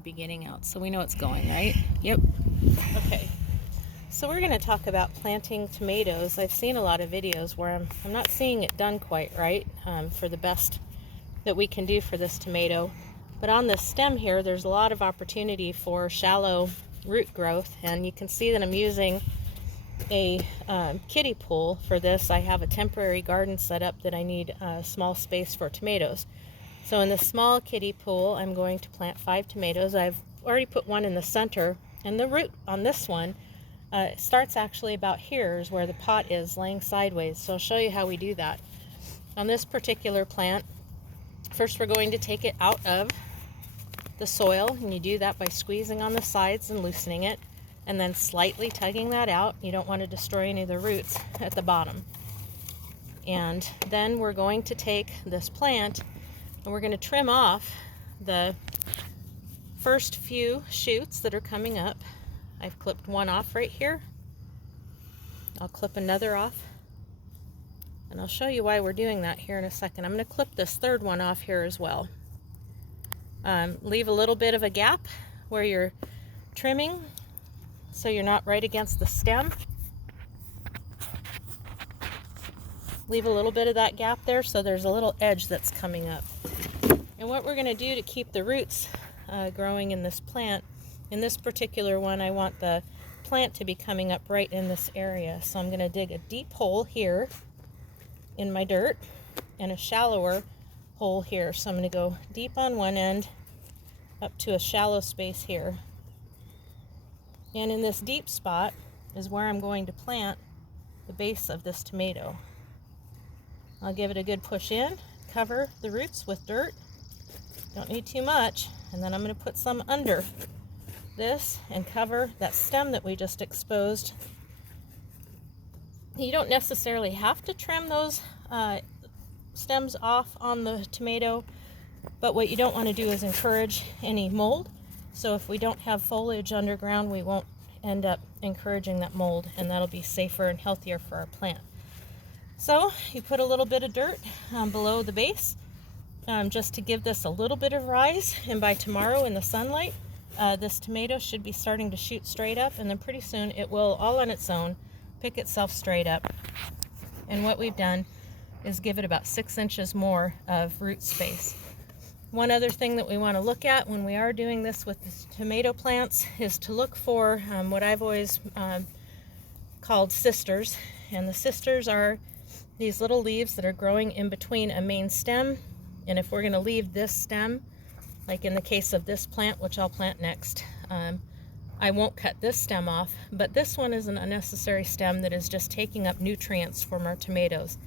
the beginning out so we know it's going, right? Yep. Okay. So we're going to talk about planting tomatoes. I've seen a lot of videos where I'm not seeing it done quite right for the best that we can do for this tomato. But on this stem here, there's a lot of opportunity for shallow root growth, and you can see that I'm using a kiddie pool for this. I have a temporary garden set up that I need a small space for tomatoes. So in the small kiddie pool, I'm going to plant 5 tomatoes. I've already put one in the center, and the root on this one starts actually about here is where the pot is, laying sideways. So I'll show you how we do that. On this particular plant, first we're going to take it out of the soil, and you do that by squeezing on the sides and loosening it, and then slightly tugging that out. You don't want to destroy any of the roots at the bottom. And then we're going to take this plant and we're going to trim off the first few shoots that are coming up. I've clipped one off right here. I'll clip another off, and I'll show you why we're doing that here in a second. I'm going to clip this third one off here as well. Leave a little bit of a gap where you're trimming so you're not right against the stem. Leave a little bit of that gap there so there's a little edge that's coming up. And what we're going to do to keep the roots growing in this plant, in this particular one, I want the plant to be coming up right in this area. So I'm going to dig a deep hole here in my dirt and a shallower hole here. So I'm going to go deep on one end up to a shallow space here. And in this deep spot is where I'm going to plant the base of this tomato. I'll give it a good push in, cover the roots with dirt. Don't need too much. And then I'm going to put some under this and cover that stem that we just exposed. You don't necessarily have to trim those stems off on the tomato, but what you don't want to do is encourage any mold. So if we don't have foliage underground, we won't end up encouraging that mold, and that'll be safer and healthier for our plant. So you put a little bit of dirt below the base just to give this a little bit of rise, and by tomorrow in the sunlight, this tomato should be starting to shoot straight up, and then pretty soon it will all on its own pick itself straight up. And what we've done is give it about 6 inches more of root space. One other thing that we want to look at when we are doing this with the tomato plants is to look for what I've always called sisters. And the sisters are these little leaves that are growing in between a main stem. And if we're going to leave this stem, like in the case of this plant, which I'll plant next, I won't cut this stem off, but this one is an unnecessary stem that is just taking up nutrients from our tomatoes.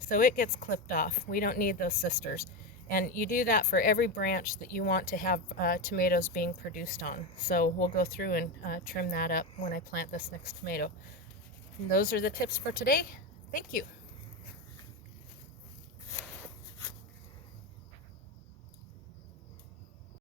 So it gets clipped off. We don't need those sisters. And you do that for every branch that you want to have tomatoes being produced on. So we'll go through and trim that up when I plant this next tomato. And those are the tips for today. Thank you.